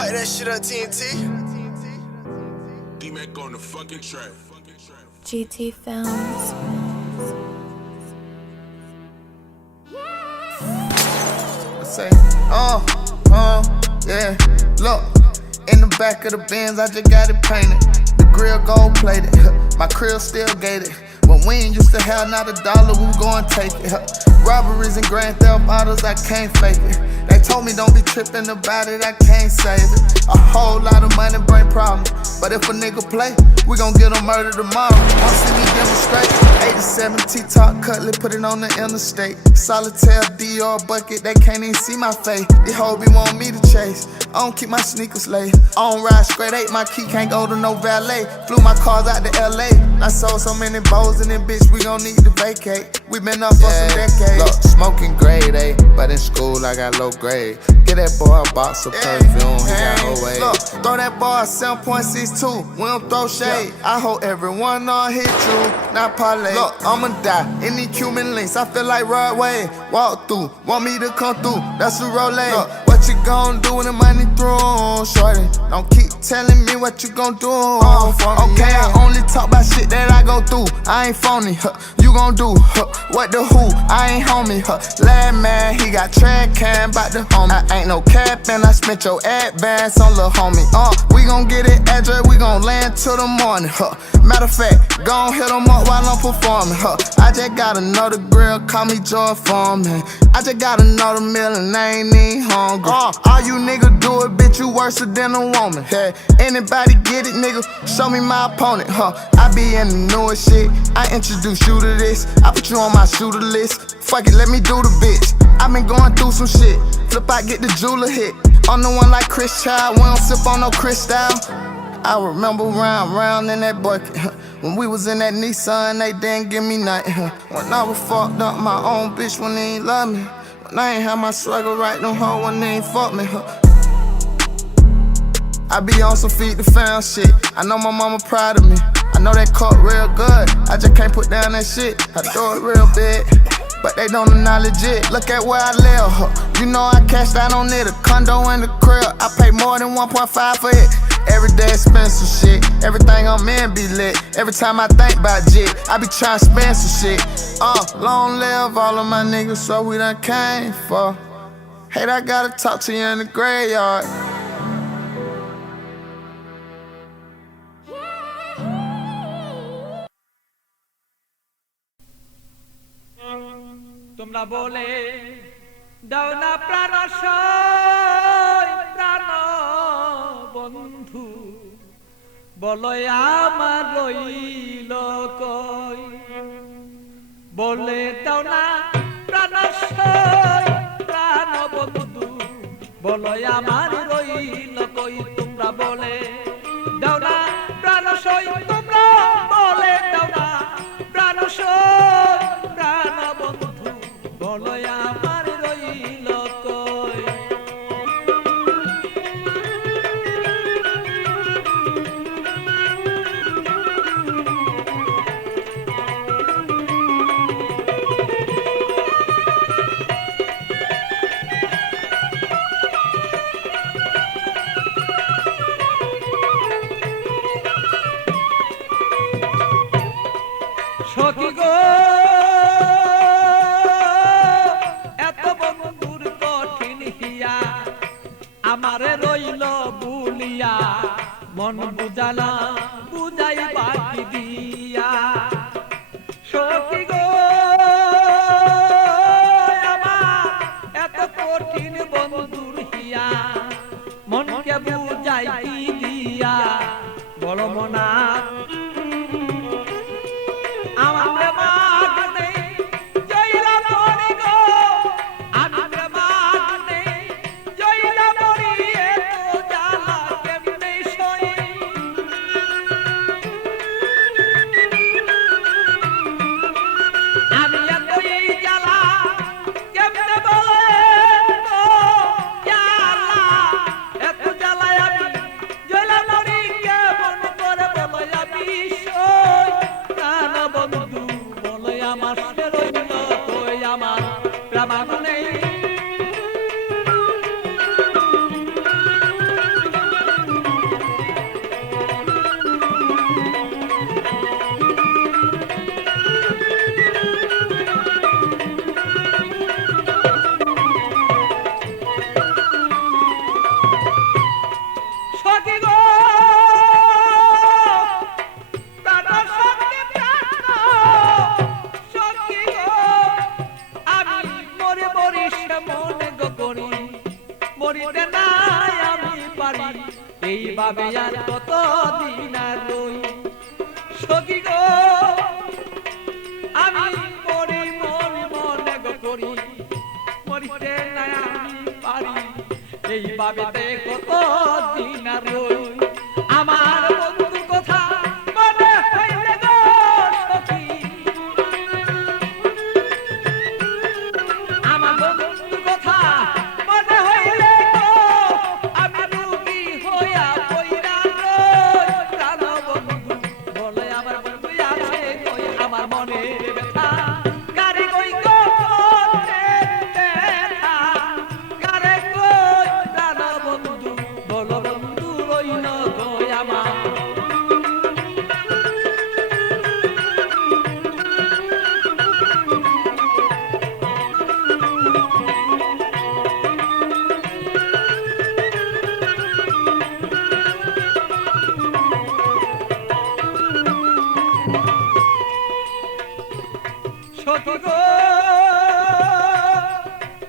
Pipe that shit up, TNT. D-Mac on the fucking track. GT Films. I say, yeah. Look, in the back of the Benz, I just got it painted. The grill gold plated, my crib still gated. When we ain't used to have not a dollar, we gon' take it. Robberies and grand theft autos, I can't fake it. They told me don't be tripping about it, I can't save it. A whole lot of money bring problems, but if a nigga play, we gon' get him murdered tomorrow. Wanna see me demonstrate? 87 T-top cutlet, put it on the interstate. Solitaire DR bucket, they can't even see my face. These hoes be want me to chase. I don't keep my sneakers late. I don't ride straight 8, my key can't go to no valet. Flew my cars out to LA. I sold so many bows in this bitch, we gon' need to vacate. We been up for some decades. Look, smoking grade A, but in school I got low grade. Get that boy a box of perfume, he got away. Look, throw that boy a 7.62, we don't throw shade. I hope everyone on hit you, not parlay. Look, I'ma die in these Cuban links, I feel like Rod Wave. Walk through, want me to come through, that's a Rolex. Look, what you gon' do when the money through, shorty? Don't keep telling me what you gon' do. Okay, I only talk about shit that I go through. I ain't phony, you gon' do what the who? I ain't homie, lad man, he got track cam bout the homie. I ain't no cap and I spent your advance on lil' homie. We gon' get it address, we gon' land till the morning. Matter of fact, gon' hit him up while I'm performing. I just got another grill, call me Joy Foreman. I just got another meal and I ain't even hungry. All you niggas do it, bitch, you worse than a woman. Hey, anybody get it, nigga? Show me my opponent, I be in the newest shit. I introduce you to this. I put you on my shooter list. Fuck it, let me do the bitch. I been going through some shit. Flip out, get the jeweler hit. I'm the one like Chris Child. We don't sip on no Cristal. I remember round in that bucket. When we was in that Nissan, they didn't give me nothing. When I was fucked up, my own bitch when they ain't love me. When I ain't have my struggle right, no hoe when they ain't fuck me. I be on some feed the fam shit. I know my mama proud of me. I know that cut real good. I just can't put down that shit. I do it real big, but they don't acknowledge it. Look at where I live. You know I cashed out on it. A condo in the crib. I pay more than 1.5 for it. Every day expensive shit. Everything I'm in be lit. Every time I think about jit, I be trying to spend some shit. Long live all of my niggas, so we done came for. Hate I gotta talk to you in the graveyard. তোমরা বলে দাও না প্রাণ প্রাণ বন্ধু বলো আমার রইল কই বলে দাও না প্রাণ প্রাণ বন্ধু বলো আমার রইল কই তোমরা বলে দাও না প্রাণ তোমরা বলে দাও না প্রাণ প্রাণ বন্ধু বলো আমার রইল কই সখী গো আমারে রইল বুলিয়া মন বুঝালা বুঝাই বাকি দিয়া সখী গো আমার এত কঠিন বন্ধুর হিয়া মনকে বুঝাই দিয়া বড় মনা আমার প্রেমাগ নেই জয়লা মরি গো আমি প্রেমাগ নেই জয়লা মরি এত জ্বালা কেমনে সই আমি এতই জ্বালা কেমনে বলে গো জ্বালা এত জ্বালায় আমি জয়লা মরি কেমন করে বলো এইভাবে আর কত দিন আর রই সখী গো আমি মরি মরি মনে গো করি মরিতে না আমি পারি এইভাবে কত দিন আর রই আমার বন্ধুর কথা মনে হইলে গো সখী আমার বন্ধুর কথা মনে হইলে গো আমি রোগী হইয়া পইরা রই প্রাণ বন্ধু বলে আমার বন্ধু আছে কই আমার মনের ব্যথা কারে কই গো ব্যথা কারে কই প্রাণ বন্ধু বলো বন্ধু রইল কই আমার সখী গো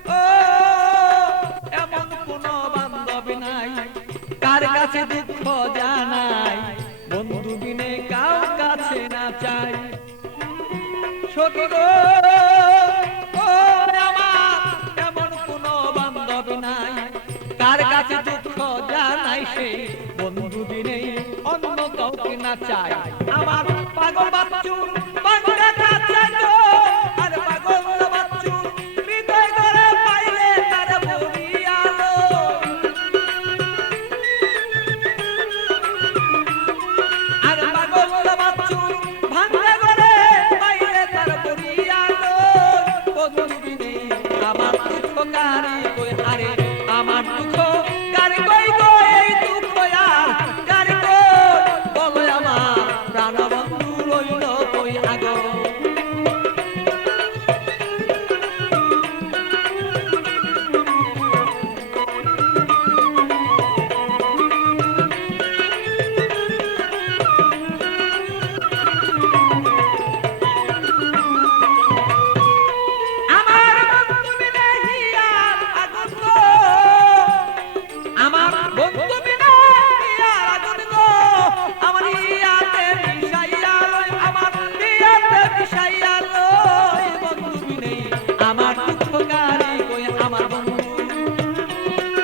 ও এমন কোন বান্ধব নাই কার কাছে দুঃখ জানাই বন্ধু বিনে কাউ কাছে না চাই সখী গো ও আমার এমন কোন বান্ধব নাই কার কাছে দুঃখ জানাই সে বন্ধু বিনে অন্য কাউকে না চাই আমার পাগল বাচ্চুর বাংলা কাছে গো আর পাগল বাচ্চুর হৃদয় করে পাইলে তার বরিয়ালো আর পাগল বাচ্চুর ভাঙলে করে পাইলে তার বরিয়ালো বন্ধু বিনে আমার দুঃখ কারে কই আরে আমার দুঃখ কারে কই গো এই দুঃখ আর কারে কই বলে আমার প্রাণ বন্ধু রইল কই আগো আমার বন্ধু বিনে হিয়ার আগুন গো আমার বন্ধু বিনে হিয়ার আগুন গো আমার হিয়াতে মিশাইয়া লই আমার হিয়াতে মিশাইয়া লই বন্ধু বিনে আমার দুঃখ কারে কই আমার বন্ধু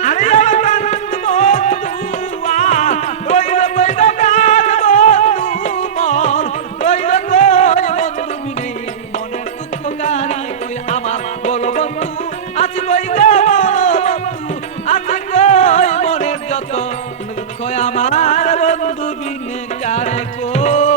আরে আমার বন্ধু রইল কই গো প্রাণ বন্ধু মন রইল কই বন্ধু বিনে মনের দুঃখ কারে কই আমার বলো বন্ধু আছি কই গো বলো বন্ধু আছি কই মনের যত দুঃখ আমার বন্ধু বিনে কারে কই